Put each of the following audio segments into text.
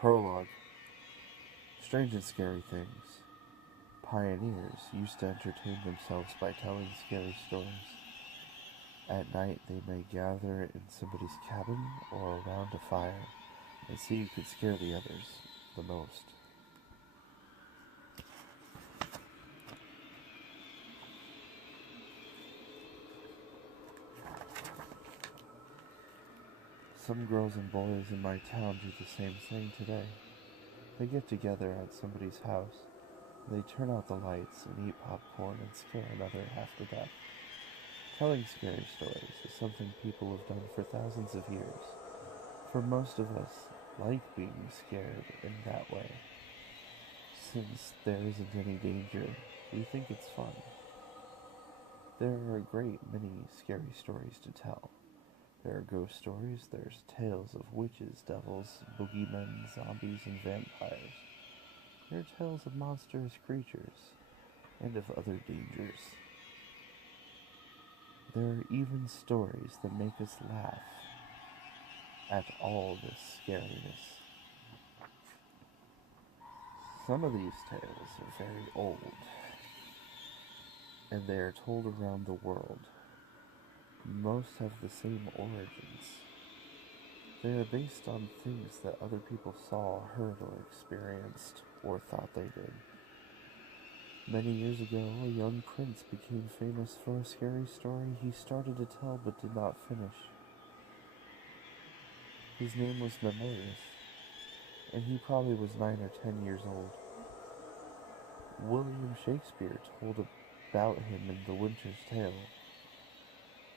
Prologue. Strange and scary things. Pioneers used to entertain themselves by telling scary stories. At night, they may gather in somebody's cabin or around a fire and see who could scare the others the most. Some girls and boys in my town do the same thing today. They get together at somebody's house. They turn out the lights and eat popcorn and scare another half to death. Telling scary stories is something people have done for thousands of years. For most of us, like being scared in that way. Since there isn't any danger, we think it's fun. There are a great many scary stories to tell. There are ghost stories, there's tales of witches, devils, boogeymen, zombies, and vampires. There are tales of monstrous creatures, and of other dangers. There are even stories that make us laugh at all this scariness. Some of these tales are very old, and they are told around the world. Most have the same origins. They are based on things that other people saw, heard, or experienced, or thought they did. Many years ago, a young prince became famous for a scary story he started to tell but did not finish. His name was Memelius, and he probably was 9 or 10 years old. William Shakespeare told about him in The Winter's Tale.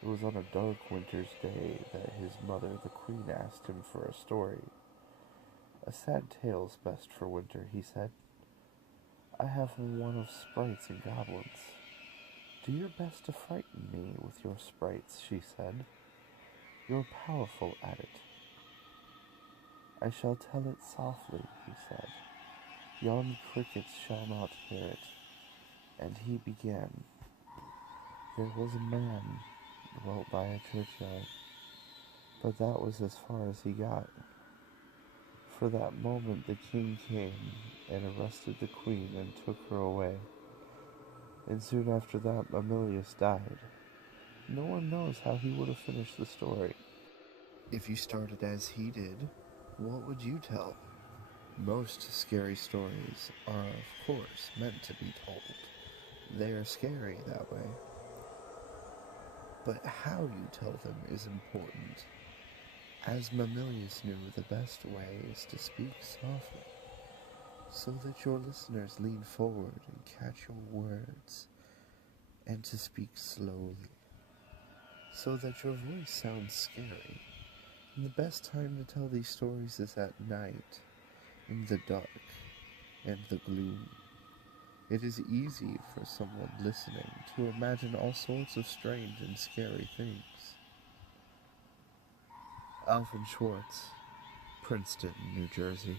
It was on a dark winter's day that his mother, the queen, asked him for a story. "A sad tale's best for winter," he said. "I have one of sprites and goblins." "Do your best to frighten me with your sprites," she said. "You're powerful at it." "I shall tell it softly," he said. "Yon crickets shall not hear it." And he began. There was a man dwelt by a churchyard, but that was as far as he got. For that moment the king came and arrested the queen and took her away. And soon after that Memelius died. No one knows how he would have finished the story. If you started as he did, what would you tell? Most scary stories are, of course, meant to be told. They are scary that way. But how you tell them is important. As Memelius knew, the best way is to speak softly, so that your listeners lean forward and catch your words, and to speak slowly, so that your voice sounds scary. And the best time to tell these stories is at night, in the dark and the gloom. It is easy for someone listening to imagine all sorts of strange and scary things. Alvin Schwarts, Princeton, New Jersey.